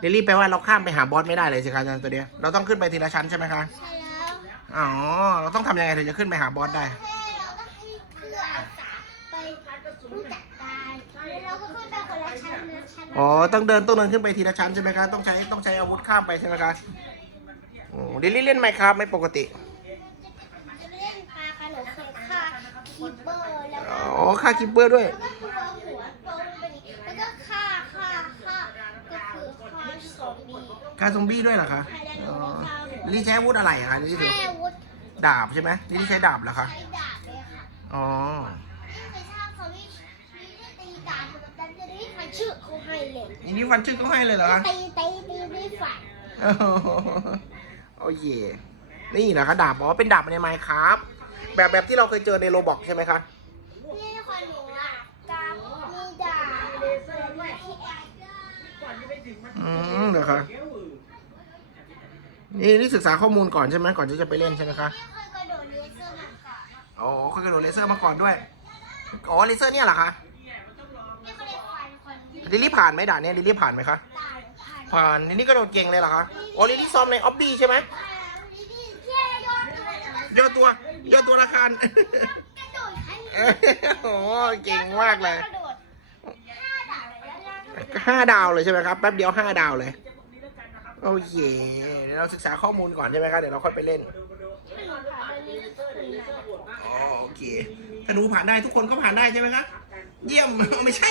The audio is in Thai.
เดลี่แปลว่าเราข้ามไปหาบอสไม่ได้เลยสิคะอาจารย์ตัวเดียวเราต้องขึ้นไปทีละชั้นใช่ไหมคะใช่แล้วอ๋อเราต้องทำยังไงถึงจะขึ้นไปหาบอสได้แค่เราก็ให้เพื่ออาสาไปผู้จัดการแล้วเราก็ขึ้นไปคนละชั้นละชั้นอ๋อต้องเดินต้องเดินขึ้นไปทีละชั้นใช่ไหมคะต้องใช้ต้องใช้อาวุธข้ามไปใช่ไหมคะโอ้เดลี่เล่นไหมครับไม่ปกติจะไปเล่นปลาขนมเคยฆ่าคิปเปอร์แล้วก็อ๋อฆ่าคิปเปอร์ด้วย แล้วก็หัวหัวตรงไปนี่แล้วก็ฆ่าฆ่าฆ่าก็คือฆ่าซอมบี้ ฆ่าซอมบี้ด้วยเหรอคะอ๋อเดลี่ใช้อาวุธอะไรอะคะเดลี่ดูใช้อาวุธดาบใช่ไหมเดลี่ใช้ดาบเหรอคะ ใช้ดาบเลยค่ะอ๋อ นี่เคยทราบซอมบี้นี่ได้ตีดาบแบบนั้นจะได้ฟันชื่อเขาให้เลยอันนี้ฟันชื่อต้องให้เลยเหรอคะตีตีตีด้วยฝันโอ้โหโอ้เย่นี่นะคะดาบอ๋อเป็นดาบในไมค์ครับ แบบแบบที่เราเคยเจอในโรบอกใช่ไหมคะ นี่นครหนูอะกามีดาบมีที่แอคอืมเหรอคะ นี่นี่ศึกษาข้อมูลก่อนใช่ไหมก่อนที่จะไปเล่นใช่ไหมคะไม่เคยกระโดดเลเซอร์มาก่อนอ๋อเคยกระโดดเลเซอร์มาก่อนด้วยอ๋อเลเซอร์เนี่ยเหรอคะไม่เคยได้ฟันคนที่ลิลลี่ผ่านไหมด่านเนี้ยลิลลี่ผ่านไหมคะตายผ่านผ่านลิลลี่กระโดดเก่งเลยเหรอคะอ๋อลิลลี่ซ้อมในออบบี้ใช่ไหมผ่านนี่ที่เที่ยวยอดตัวแล้วก็ย่อตัวย่อตัวละคร กระโดดให้โอ้เก่งมากเลย กระโดดห้าดาวเลยแล้วก็ห้าดาวเลยใช่ไหมครับแป๊บเดียวห้าดาวเลย โอเคเดี๋ยวเราศึกษาข้อมูลก่อนใช่ไหมครับเดี๋ยวเราค่อยไปเล่นอ๋อโอเคถ้าหนูผ่านได้ทุกคนก็ผ่านได้ใช่ไหมครับเยี่ยมไม่ใช่